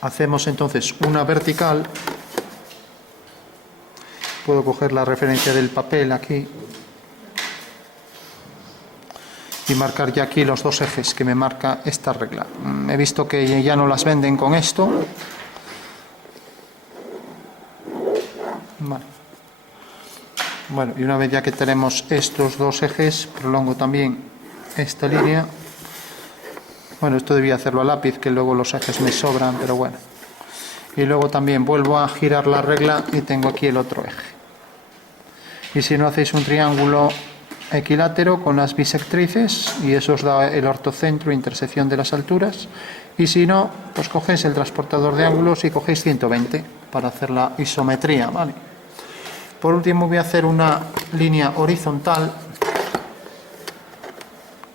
hacemos entonces una vertical. Puedo coger la referencia del papel aquí y marcar ya aquí los dos ejes que me marca esta regla. He visto que ya no las venden con esto. Vale. Bueno, y una vez ya que tenemos estos dos ejes, prolongo también esta línea. Bueno, esto debía hacerlo a lápiz, que luego los ejes me sobran, pero bueno. Y luego también vuelvo a girar la regla y tengo aquí el otro eje. Y si no, hacéis un triángulo equilátero con las bisectrices y eso os da el ortocentro, intersección de las alturas. Y si no, pues cogéis el transportador de ángulos y cogéis 120 para hacer la isometría, ¿vale? Por último voy a hacer una línea horizontal.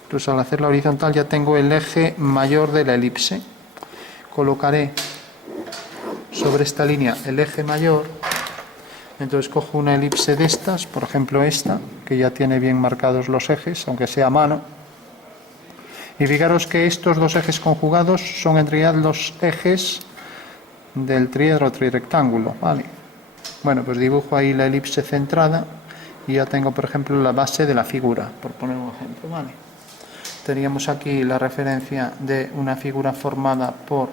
Entonces al hacer la horizontal ya tengo el eje mayor de la elipse. Colocaré sobre esta línea el eje mayor. Entonces cojo una elipse de estas, por ejemplo esta, que ya tiene bien marcados los ejes, aunque sea a mano. Y fijaros que estos dos ejes conjugados son en realidad los ejes del triedro trirectángulo, ¿vale? Bueno, pues dibujo ahí la elipse centrada y ya tengo, por ejemplo, la base de la figura, por poner un ejemplo, ¿vale? Teníamos aquí la referencia de una figura formada por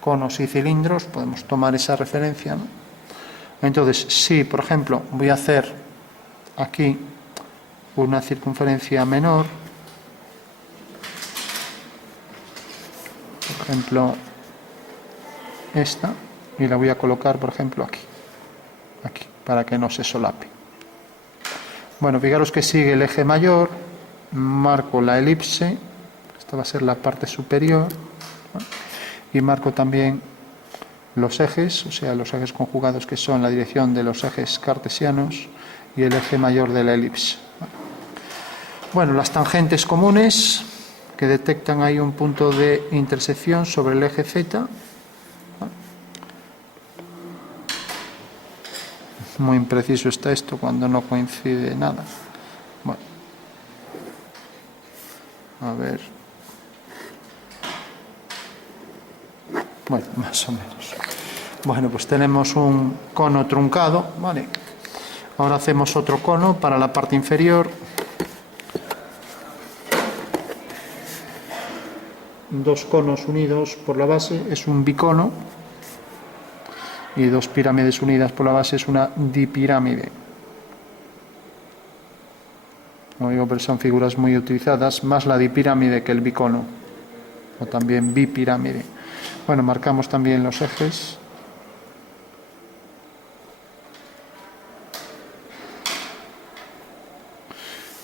conos y cilindros, podemos tomar esa referencia, ¿no? Entonces, si, por ejemplo, voy a hacer aquí una circunferencia menor, por ejemplo, esta, y la voy a colocar, por ejemplo, aquí, para que no se solape. Bueno, fijaros que sigue el eje mayor, marco la elipse, esta va a ser la parte superior, ¿no? Y marco también los ejes, o sea, los ejes conjugados que son la dirección de los ejes cartesianos y el eje mayor de la elipse. Bueno, las tangentes comunes que detectan ahí un punto de intersección sobre el eje Z. Muy impreciso está esto cuando no coincide nada. Bueno, a ver. Bueno, más o menos. Bueno, pues tenemos un cono truncado, ¿vale? Ahora hacemos otro cono para la parte inferior. Dos conos unidos por la base es un bicono. Y dos pirámides unidas por la base es una dipirámide. Como digo, pero son figuras muy utilizadas, más la dipirámide que el bicono, o también bipirámide. Bueno, marcamos también los ejes.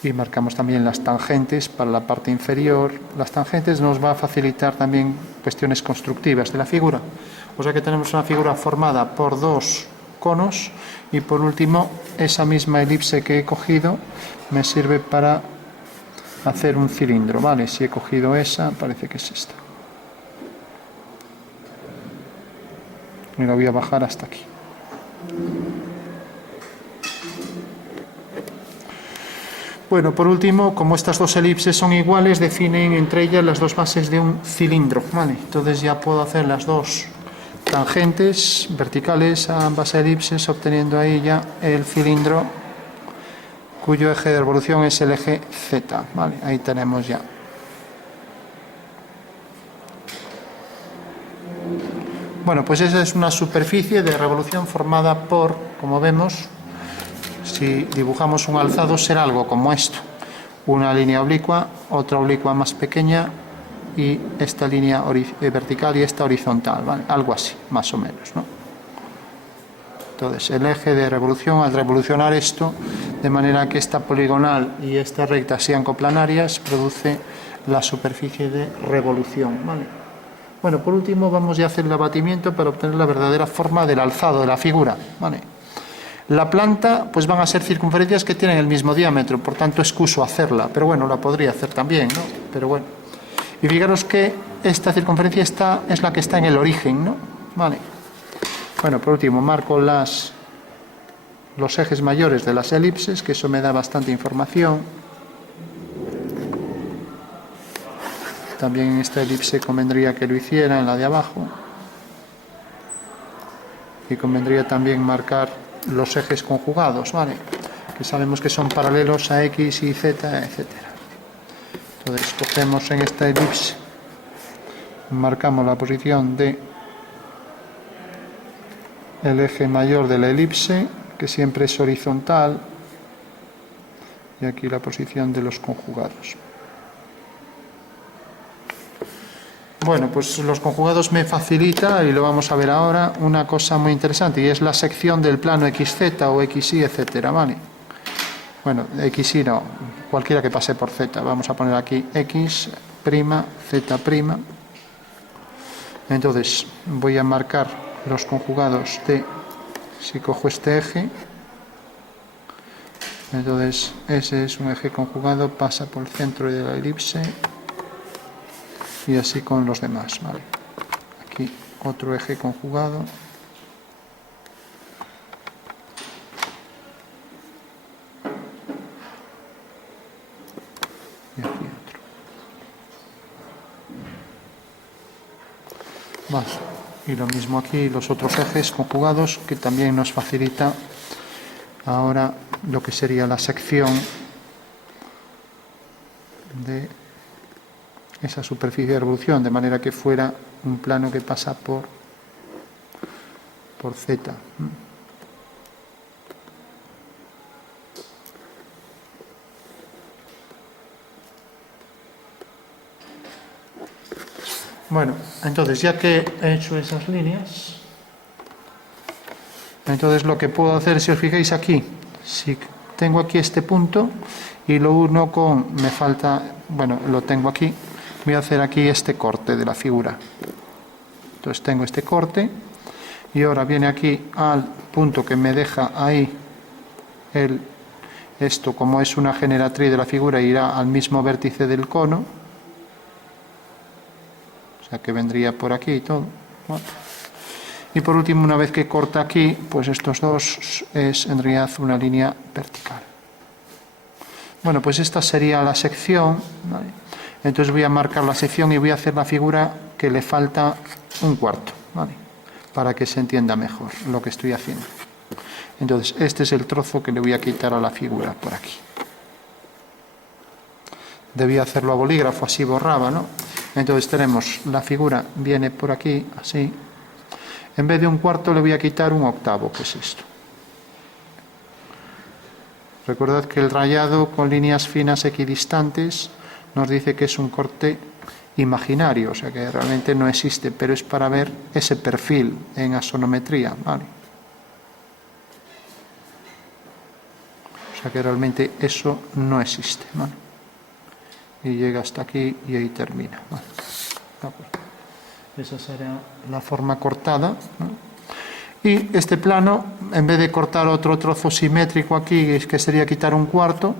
Y marcamos también las tangentes para la parte inferior. Las tangentes nos va a facilitar también cuestiones constructivas de la figura. O sea que tenemos una figura formada por dos conos y por último esa misma elipse que he cogido me sirve para hacer un cilindro, ¿vale? Si he cogido esa, parece que es esta. Y la voy a bajar hasta aquí. Bueno, por último, como estas dos elipses son iguales, definen entre ellas las dos bases de un cilindro, ¿vale? Entonces ya puedo hacer las dos tangentes verticales a ambas elipses, obteniendo ahí ya el cilindro cuyo eje de revolución es el eje Z, ¿vale? Ahí tenemos ya. Bueno, pues esa es una superficie de revolución formada por, como vemos, si dibujamos un alzado será algo como esto, una línea oblicua, otra oblicua más pequeña y esta línea vertical y esta horizontal, ¿vale? Algo así, más o menos, ¿no? Entonces, el eje de revolución, al revolucionar esto, de manera que esta poligonal y esta recta sean coplanarias, produce la superficie de revolución, ¿vale? Bueno, por último vamos ya a hacer el abatimiento para obtener la verdadera forma del alzado de la figura, ¿vale? La planta, pues van a ser circunferencias que tienen el mismo diámetro, por tanto excuso hacerla, pero bueno, la podría hacer también, ¿no? Pero bueno. Y fijaros que esta circunferencia es la que está en el origen, ¿no? Vale. Bueno, por último, marco los ejes mayores de las elipses, que eso me da bastante información. También en esta elipse convendría que lo hiciera, en la de abajo. y convendría también marcar los ejes conjugados, ¿vale? Que sabemos que son paralelos a X y Z, etc. Entonces cogemos en esta elipse, marcamos la posición de el eje mayor de la elipse, que siempre es horizontal, y aquí la posición de los conjugados. Bueno, pues los conjugados me facilita, y lo vamos a ver ahora, una cosa muy interesante, y es la sección del plano XZ o XY, etcétera, ¿vale? Bueno, XY no, cualquiera que pase por Z. Vamos a poner aquí X', Z'. Entonces, voy a marcar los conjugados de, si cojo este eje, entonces ese es un eje conjugado, pasa por el centro de la elipse, y así con los demás, ¿vale? Aquí otro eje conjugado. Y aquí otro. Vale. Y lo mismo aquí, los otros ejes conjugados, que también nos facilita ahora lo que sería la sección de esa superficie de revolución, de manera que fuera un plano que pasa por Z. Bueno, entonces ya que he hecho esas líneas, entonces lo que puedo hacer, si os fijáis aquí, si tengo aquí este punto y lo uno con, me falta, bueno, lo tengo aquí, voy a hacer aquí este corte de la figura. Entonces tengo este corte y ahora viene aquí al punto que me deja ahí esto, como es una generatriz de la figura, irá al mismo vértice del cono, o sea que vendría por aquí y todo. Bueno. Y por último, una vez que corta aquí, pues estos dos es en realidad una línea vertical. Bueno, pues esta sería la sección, ¿vale? Entonces voy a marcar la sección y voy a hacer la figura que le falta un cuarto, ¿vale? Para que se entienda mejor lo que estoy haciendo. Entonces este es el trozo que le voy a quitar a la figura por aquí. Debía hacerlo a bolígrafo, así borraba, ¿no? Entonces tenemos, la figura viene por aquí, así. En vez de un cuarto le voy a quitar un octavo, que es esto. Recordad que el rayado con líneas finas equidistantes nos dice que es un corte imaginario, o sea que realmente no existe, pero es para ver ese perfil en axonometría, ¿vale? O sea que realmente eso no existe, ¿vale? Y llega hasta aquí y ahí termina, ¿vale? De acuerdo. Esa será la forma cortada, ¿no? Y este plano, en vez de cortar otro trozo simétrico aquí, que sería quitar un cuarto,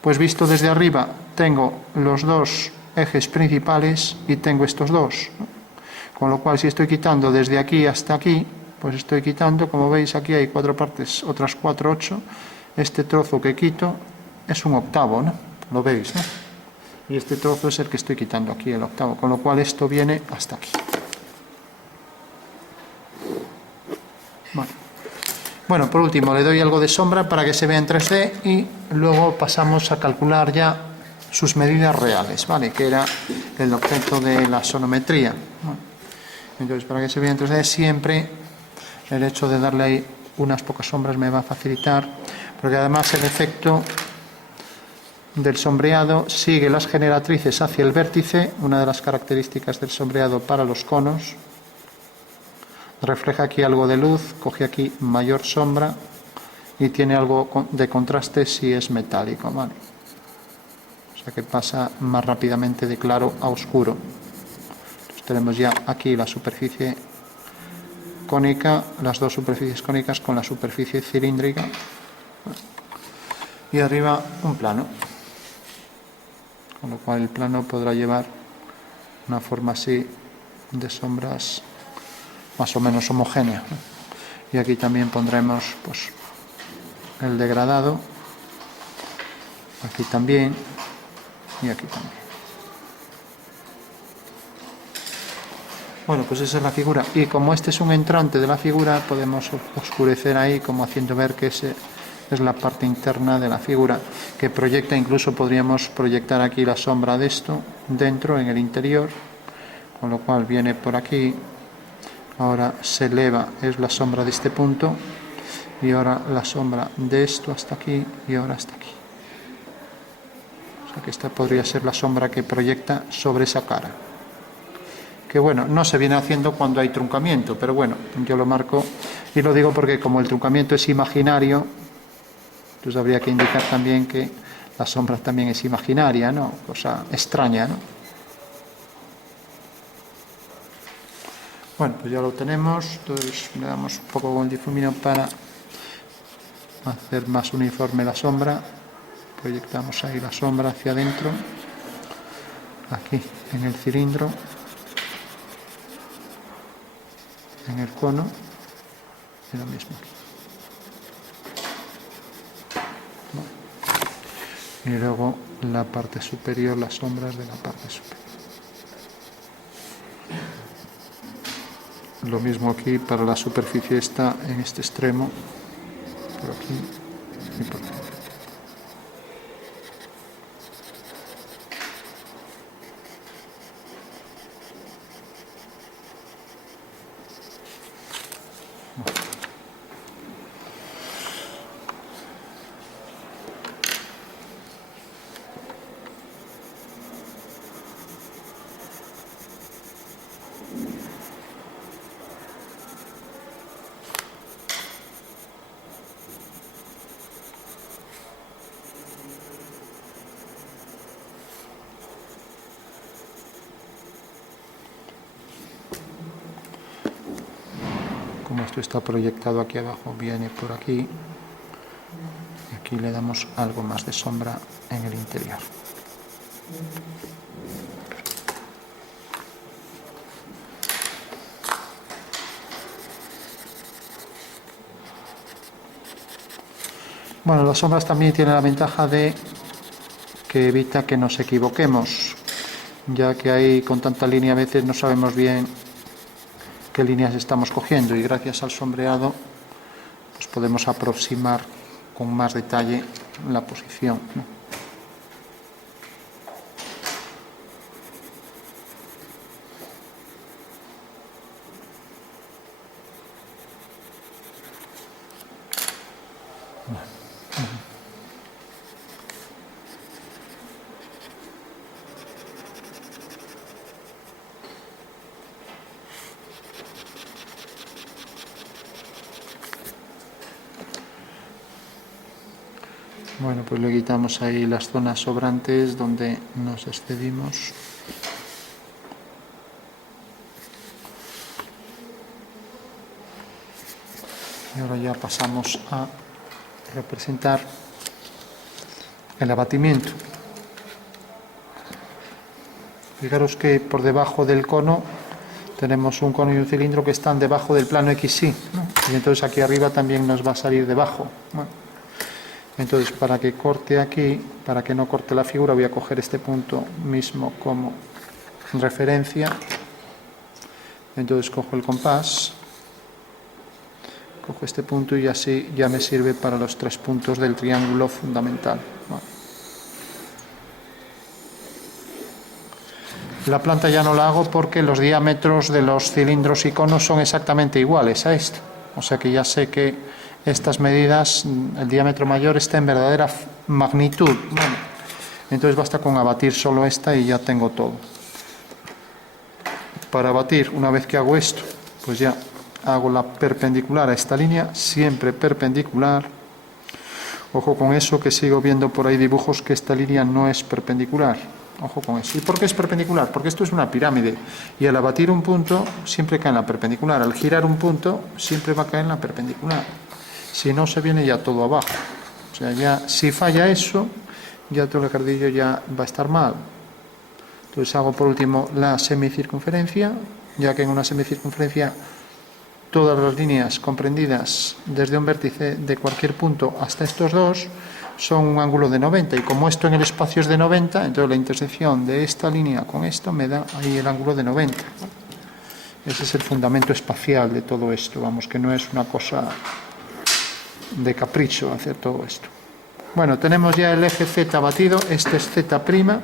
pues visto desde arriba tengo los dos ejes principales y tengo estos dos, ¿no? Con lo cual, si estoy quitando desde aquí hasta aquí, pues estoy quitando, como veis aquí hay 4 partes, otras 4, 8. Este trozo que quito es un octavo, ¿no? Lo veis, ¿no? Y este trozo es el que estoy quitando aquí, el octavo, con lo cual esto viene hasta aquí. Bueno, por último le doy algo de sombra para que se vea en 3D y luego pasamos a calcular ya sus medidas reales, ¿vale? Que era el objeto de la sonometría. Bueno, entonces, para que se vea en 3D, siempre el hecho de darle ahí unas pocas sombras me va a facilitar, porque además el efecto del sombreado sigue las generatrices hacia el vértice, una de las características del sombreado para los conos. Refleja aquí algo de luz, coge aquí mayor sombra y tiene algo de contraste si es metálico, ¿vale? O sea que pasa más rápidamente de claro a oscuro. Entonces tenemos ya aquí la superficie cónica, las dos superficies cónicas con la superficie cilíndrica y arriba un plano, con lo cual el plano podrá llevar una forma así de sombras más o menos homogénea. Y aquí también pondremos pues el degradado, aquí también y aquí también. Bueno, pues esa es la figura. Y como este es un entrante de la figura, podemos oscurecer ahí, como haciendo ver que ese es la parte interna de la figura, que proyecta, incluso podríamos proyectar aquí la sombra de esto dentro, en el interior, con lo cual viene por aquí, ahora se eleva, es la sombra de este punto, y ahora la sombra de esto hasta aquí, y ahora hasta aquí. O sea que esta podría ser la sombra que proyecta sobre esa cara. Que bueno, no se viene haciendo cuando hay truncamiento, pero bueno, yo lo marco y lo digo porque como el truncamiento es imaginario, entonces habría que indicar también que la sombra también es imaginaria, ¿no? Cosa extraña, ¿no? Bueno, pues ya lo tenemos, entonces le damos un poco con el difumino para hacer más uniforme la sombra, proyectamos ahí la sombra hacia adentro, aquí en el cilindro, en el cono, y lo mismo aquí. Y luego la parte superior, las sombras de la parte superior. Lo mismo aquí para la superficie esta en este extremo, por aquí y por aquí. Como esto está proyectado aquí abajo, viene por aquí y aquí le damos algo más de sombra en el interior. Bueno, las sombras también tienen la ventaja de que evita que nos equivoquemos, ya que ahí con tanta línea a veces no sabemos bien qué líneas estamos cogiendo, y gracias al sombreado pues podemos aproximar con más detalle la posición, ¿no? Bueno, pues le quitamos ahí las zonas sobrantes donde nos excedimos. Y ahora ya pasamos a representar el abatimiento. Fijaros que por debajo del cono tenemos un cono y un cilindro que están debajo del plano XY, ¿no? Y entonces aquí arriba también nos va a salir debajo. Bueno, entonces para que corte aquí, para que no corte la figura, voy a coger este punto mismo como referencia. Entonces cojo el compás, cojo este punto y así ya me sirve para los 3 puntos del triángulo fundamental. Bueno. La planta ya no la hago porque los diámetros de los cilindros y conos son exactamente iguales a esto. O sea que ya sé que estas medidas, el diámetro mayor está en verdadera magnitud. Bueno, entonces basta con abatir solo esta y ya tengo todo. Para abatir, una vez que hago esto, pues ya hago la perpendicular a esta línea, siempre perpendicular. Ojo con eso, que sigo viendo por ahí dibujos que esta línea no es perpendicular. Ojo con eso. ¿Y por qué es perpendicular? Porque esto es una pirámide y al abatir un punto siempre cae en la perpendicular. Al girar un punto siempre va a caer en la perpendicular. Si no, se viene ya todo abajo. O sea, ya si falla eso, ya todo el cardillo ya va a estar mal. Entonces hago por último la semicircunferencia, ya que en una semicircunferencia todas las líneas comprendidas desde un vértice de cualquier punto hasta estos dos son un ángulo de 90, y como esto en el espacio es de 90, entonces la intersección de esta línea con esto me da ahí el ángulo de 90. Ese es el fundamento espacial de todo esto, vamos, que no es una cosa de capricho hacer todo esto. Bueno, tenemos ya el eje Z batido, este es Z',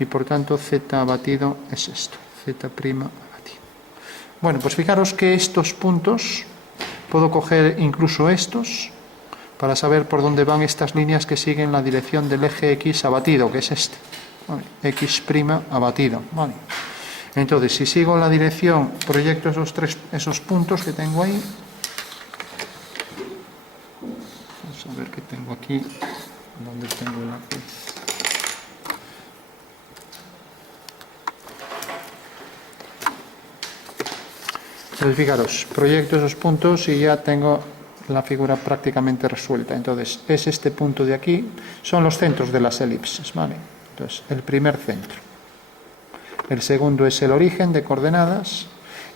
y por tanto Z batido es esto, Z' batido. Bueno, pues fijaros que estos puntos, puedo coger incluso estos, para saber por dónde van estas líneas que siguen la dirección del eje X abatido, que es este, ¿vale? X' abatido, ¿vale? Entonces, si sigo la dirección, proyecto esos puntos que tengo ahí. Vamos a ver qué tengo aquí, ¿dónde tengo el lápiz? Entonces, fijaros, proyecto esos puntos y ya tengo la figura prácticamente resuelta. Entonces, es este punto de aquí, son los centros de las elipses, ¿vale? Entonces, el primer centro. El segundo es el origen de coordenadas.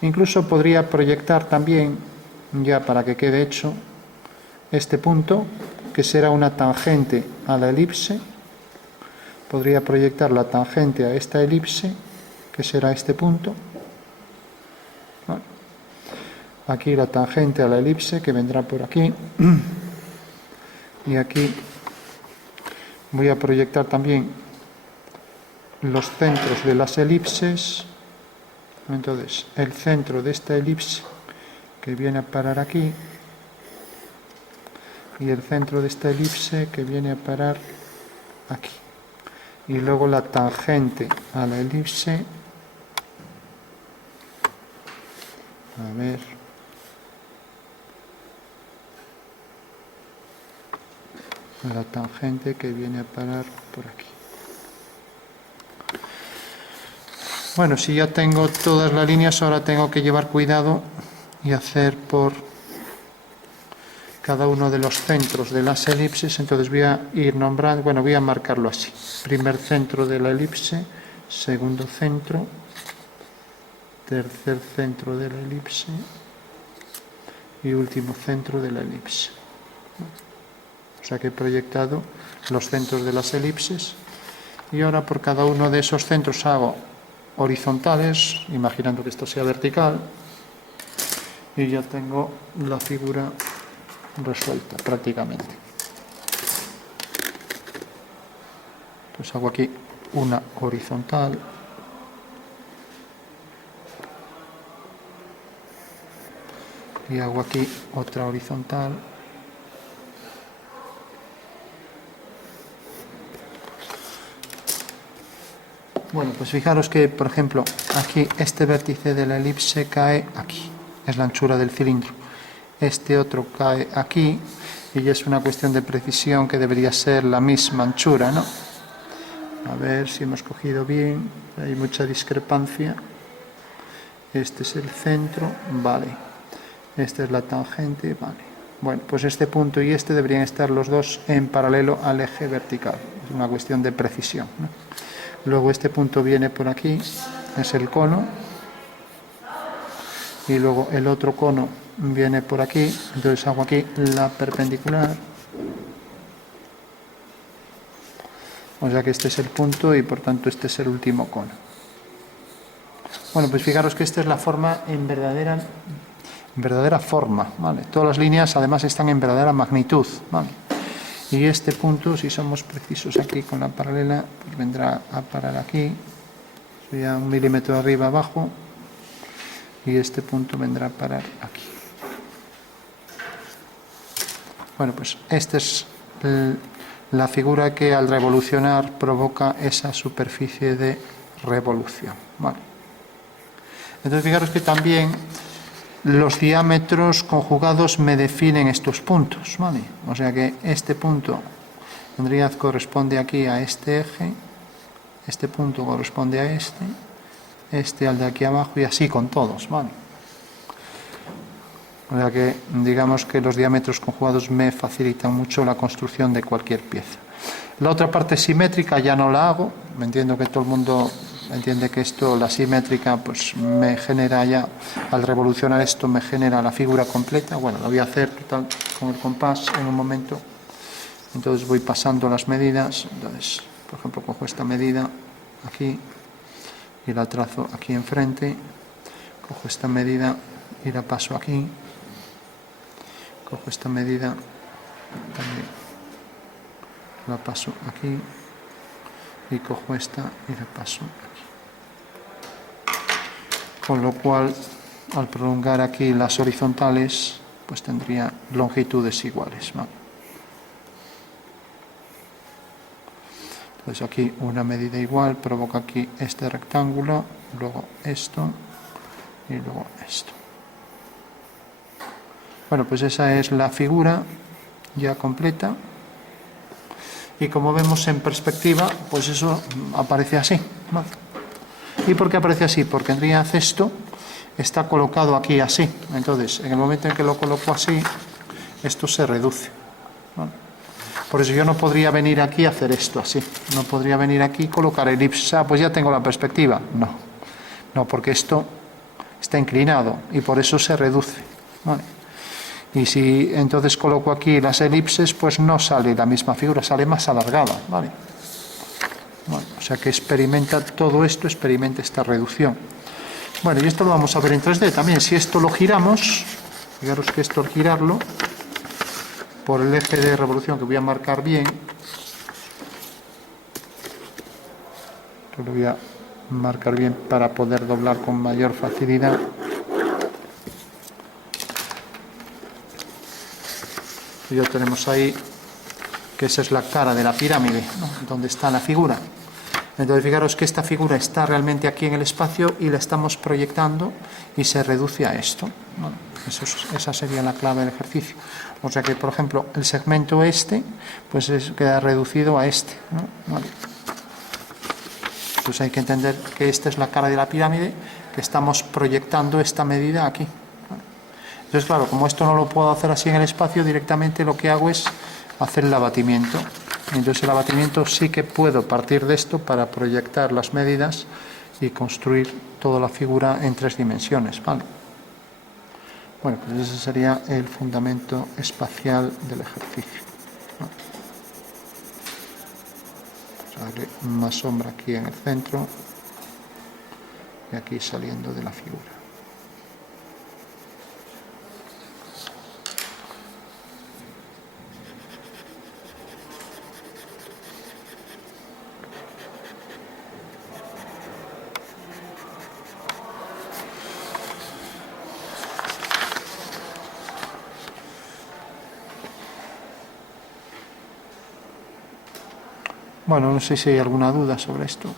Incluso podría proyectar también, ya para que quede hecho, este punto, que será una tangente a la elipse. Podría proyectar la tangente a esta elipse, que será este punto. ¿Vale? Aquí la tangente a la elipse, que vendrá por aquí. Y aquí voy a proyectar también los centros de las elipses. Entonces, el centro de esta elipse que viene a parar aquí y el centro de esta elipse que viene a parar aquí. Y luego la tangente a la elipse, a ver, la tangente que viene a parar por aquí. Bueno, si ya tengo todas las líneas, ahora tengo que llevar cuidado y hacer por cada uno de los centros de las elipses. Entonces voy a ir nombrando, bueno, voy a marcarlo así. Primer centro de la elipse, segundo centro, tercer centro de la elipse y último centro de la elipse. O sea que he proyectado los centros de las elipses y ahora por cada uno de esos centros hago horizontales, imaginando que esto sea vertical, y ya tengo la figura resuelta prácticamente. Pues hago aquí una horizontal y hago aquí otra horizontal. Bueno, pues fijaros que, por ejemplo, aquí este vértice de la elipse cae aquí, es la anchura del cilindro. Este otro cae aquí y ya es una cuestión de precisión que debería ser la misma anchura, ¿no? A ver si hemos cogido bien, hay mucha discrepancia. Este es el centro, vale. Esta es la tangente, vale. Bueno, pues este punto y este deberían estar los dos en paralelo al eje vertical. Es una cuestión de precisión, ¿no? Luego este punto viene por aquí, es el cono, y luego el otro cono viene por aquí, entonces hago aquí la perpendicular. O sea que este es el punto y por tanto este es el último cono. Bueno, pues fijaros que esta es la forma en verdadera forma, ¿vale? Todas las líneas además están en verdadera magnitud, ¿vale? Y este punto, si somos precisos aquí con la paralela, pues vendrá a parar aquí, sería 1 milímetro arriba abajo, y este punto vendrá a parar aquí. Bueno, pues esta es la figura que al revolucionar provoca esa superficie de revolución, ¿vale? Entonces fijaros que también los diámetros conjugados me definen estos puntos, ¿vale? O sea que este punto corresponde aquí a este eje, este punto corresponde a este al de aquí abajo y así con todos, ¿vale? O sea que digamos que los diámetros conjugados me facilitan mucho la construcción de cualquier pieza. La otra parte simétrica ya no la hago, me entiendo que todo el mundo entiende que esto, la simétrica, pues me genera ya, al revolucionar esto me genera la figura completa. Bueno, lo voy a hacer total, con el compás en un momento. Entonces voy pasando las medidas. Entonces, por ejemplo, cojo esta medida aquí y la trazo aquí enfrente. Cojo esta medida y la paso aquí. Cojo esta medida, también la paso aquí. Y cojo esta y la paso aquí. Con lo cual, al prolongar aquí las horizontales, pues tendría longitudes iguales, ¿vale? Entonces aquí una medida igual provoca aquí este rectángulo, luego esto y luego esto. Bueno, pues esa es la figura ya completa. Y como vemos en perspectiva, pues eso aparece así, ¿vale? ¿Y por qué aparece así? Porque en realidad esto está colocado aquí así. Entonces, en el momento en que lo coloco así, esto se reduce, ¿vale? Por eso yo no podría venir aquí a hacer esto así. No podría venir aquí y colocar elipses. Ah, pues ya tengo la perspectiva. No, no, porque esto está inclinado y por eso se reduce, ¿vale? Y si entonces coloco aquí las elipses, pues no sale la misma figura, sale más alargada, ¿vale? Bueno, o sea que experimenta todo esto, experimenta esta reducción. Bueno, y esto lo vamos a ver en 3D también. Si esto lo giramos, fijaros que esto al girarlo, por el eje de revolución que voy a marcar bien, lo voy a marcar bien para poder doblar con mayor facilidad. Y ya tenemos ahí que esa es la cara de la pirámide, ¿no? Donde está la figura. Entonces fijaros que esta figura está realmente aquí en el espacio y la estamos proyectando y se reduce a esto, ¿no? Esa sería la clave del ejercicio. O sea que, por ejemplo, el segmento este pues queda reducido a este, ¿no? Vale. Pues hay que entender que esta es la cara de la pirámide, que estamos proyectando esta medida aquí. Entonces, claro, como esto no lo puedo hacer así en el espacio, directamente lo que hago es hacer el abatimiento. Entonces el abatimiento sí que puedo partir de esto para proyectar las medidas y construir toda la figura en 3 dimensiones, ¿vale? Bueno, pues ese sería el fundamento espacial del ejercicio, ¿vale? Vamos a darle más sombra aquí en el centro y aquí saliendo de la figura. Bueno, no sé si hay alguna duda sobre esto.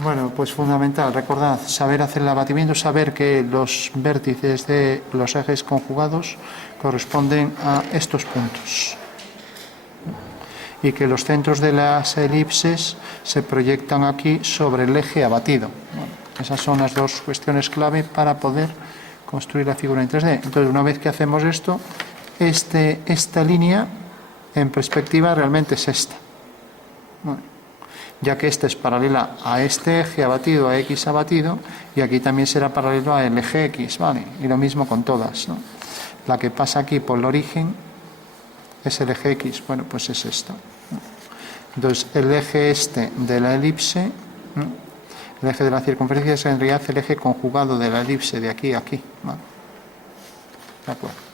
Bueno, pues fundamental, recordad, saber hacer el abatimiento, saber que los vértices de los ejes conjugados corresponden a estos puntos y que los centros de las elipses se proyectan aquí sobre el eje abatido. Bueno, esas son las dos cuestiones clave para poder construir la figura en 3D. Entonces, una vez que hacemos esto, esta línea en perspectiva realmente es esta. Bueno, ya que esta es paralela a este eje abatido, a X abatido, y aquí también será paralelo al eje X, ¿vale? Y lo mismo con todas, ¿no? La que pasa aquí por el origen es el eje X, bueno, pues es esta. Entonces, el eje este de la elipse, ¿no? El eje de la circunferencia es en realidad el eje conjugado de la elipse de aquí a aquí, ¿vale? De acuerdo.